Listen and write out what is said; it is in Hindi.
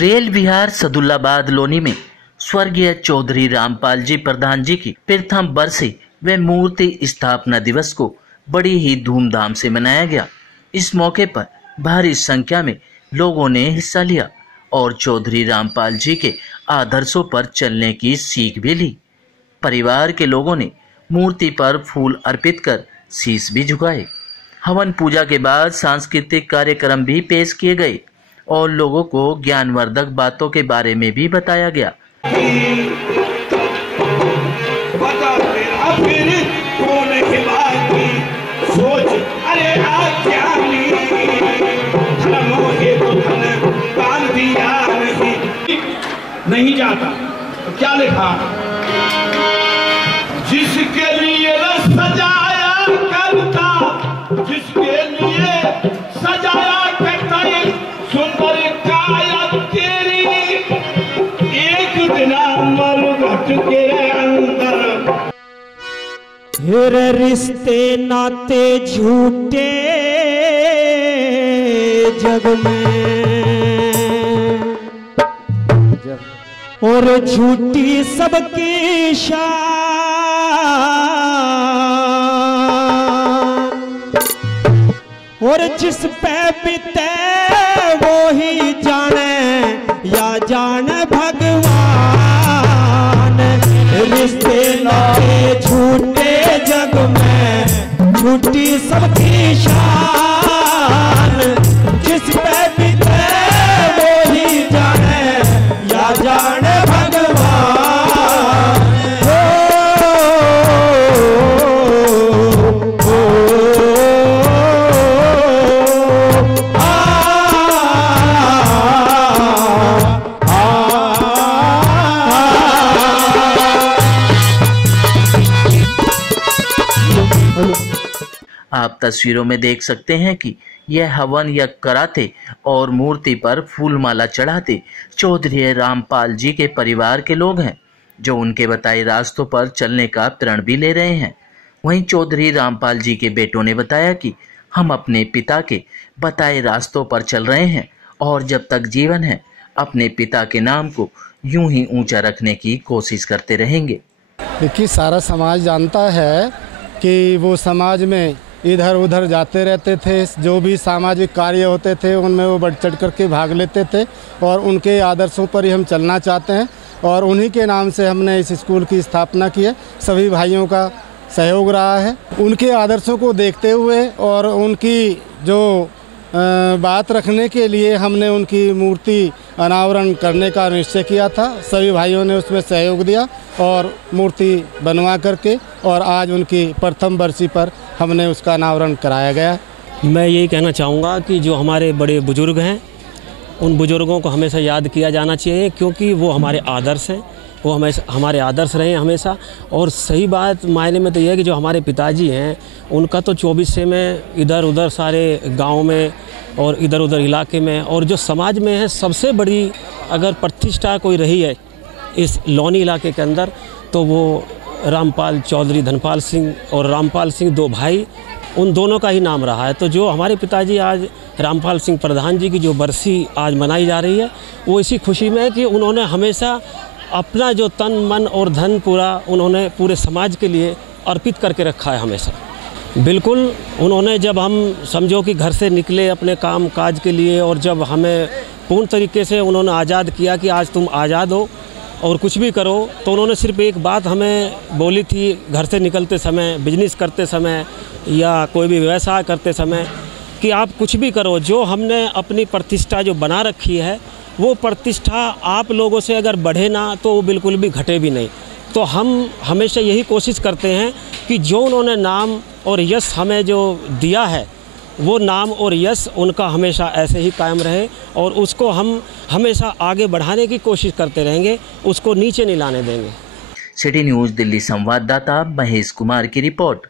रेल विहार सदुल्लाबाद लोनी में स्वर्गीय चौधरी रामपाल जी प्रधान जी की प्रथम बरसी व मूर्ति स्थापना दिवस को बड़ी ही धूमधाम से मनाया गया। इस मौके पर भारी संख्या में लोगों ने हिस्सा लिया और चौधरी रामपाल जी के आदर्शों पर चलने की सीख भी ली। परिवार के लोगों ने मूर्ति पर फूल अर्पित कर शीश भी झुकाए। हवन पूजा के बाद सांस्कृतिक कार्यक्रम भी पेश किए गए और लोगों को ज्ञानवर्धक बातों के बारे में भी बताया गया। नहीं जाता तो क्या लिखा, जिसके लिए सजाया करता, जिसके लिए सजाया करता सुंदर काया तेरी, एक दिन मर भटके अंदर। फिर रिश्ते नाते झूठे जग में और झूठी सबकी शान, और जिस पे बीते वो ही जाने या जाने भगवान। रिश्ते नाते झूठे जग में झूठी सबकी शान, जिस पे बीते वो ही जाने या जाने भगवान। आप तस्वीरों में देख सकते हैं कि यह हवन यज्ञ कराते और मूर्ति पर फूलमाला चढ़ाते चौधरी रामपाल जी के परिवार के लोग हैं, जो उनके बताए रास्तों पर चलने का प्रण भी ले रहे हैं। वहीं चौधरी रामपाल जी के बेटों ने बताया कि हम अपने पिता के बताए रास्तों पर चल रहे हैं और जब तक जीवन है अपने पिता के नाम को यूं ही ऊंचा रखने की कोशिश करते रहेंगे। देखिए, सारा समाज जानता है कि वो समाज में इधर उधर जाते रहते थे, जो भी सामाजिक कार्य होते थे उनमें वो बढ़ चढ़ करके भाग लेते थे और उनके आदर्शों पर ही हम चलना चाहते हैं और उन्हीं के नाम से हमने इस स्कूल की स्थापना की है। सभी भाइयों का सहयोग रहा है। उनके आदर्शों को देखते हुए और उनकी जो बात रखने के लिए हमने उनकी मूर्ति अनावरण करने का निश्चय किया था। सभी भाइयों ने उसमें सहयोग दिया और मूर्ति बनवा करके और आज उनकी प्रथम बरसी पर हमने उसका अनावरण कराया गया। मैं यही कहना चाहूँगा कि जो हमारे बड़े बुजुर्ग हैं उन बुजुर्गों को हमेशा याद किया जाना चाहिए, क्योंकि वो हमारे आदर्श हैं, वो हमारे आदर्श रहे हमेशा। और सही बात मायने में तो यह है कि जो हमारे पिताजी हैं उनका तो 24 में इधर उधर सारे गांव में और इधर उधर इलाके में और जो समाज में है सबसे बड़ी अगर प्रतिष्ठा कोई रही है इस लोनी इलाके के अंदर तो वो रामपाल चौधरी धनपाल सिंह और रामपाल सिंह, दो भाई, उन दोनों का ही नाम रहा है। तो जो हमारे पिताजी आज रामपाल सिंह प्रधान जी की जो बरसी आज मनाई जा रही है वो इसी खुशी में है कि उन्होंने हमेशा अपना जो तन मन और धन पूरा उन्होंने पूरे समाज के लिए अर्पित करके रखा है हमेशा। बिल्कुल, उन्होंने जब हम समझो कि घर से निकले अपने काम काज के लिए और जब हमें पूर्ण तरीके से उन्होंने आज़ाद किया कि आज तुम आज़ाद हो और कुछ भी करो, तो उन्होंने सिर्फ एक बात हमें बोली थी घर से निकलते समय, बिजनेस करते समय या कोई भी व्यवसाय करते समय कि आप कुछ भी करो, जो हमने अपनी प्रतिष्ठा जो बना रखी है वो प्रतिष्ठा आप लोगों से अगर बढ़े ना तो वो बिल्कुल भी घटे भी नहीं। तो हम हमेशा यही कोशिश करते हैं कि जो उन्होंने नाम और यश हमें जो दिया है वो नाम और यश उनका हमेशा ऐसे ही कायम रहे और उसको हम हमेशा आगे बढ़ाने की कोशिश करते रहेंगे, उसको नीचे नहीं लाने देंगे। सिटी न्यूज़ दिल्ली संवाददाता महेश कुमार की रिपोर्ट।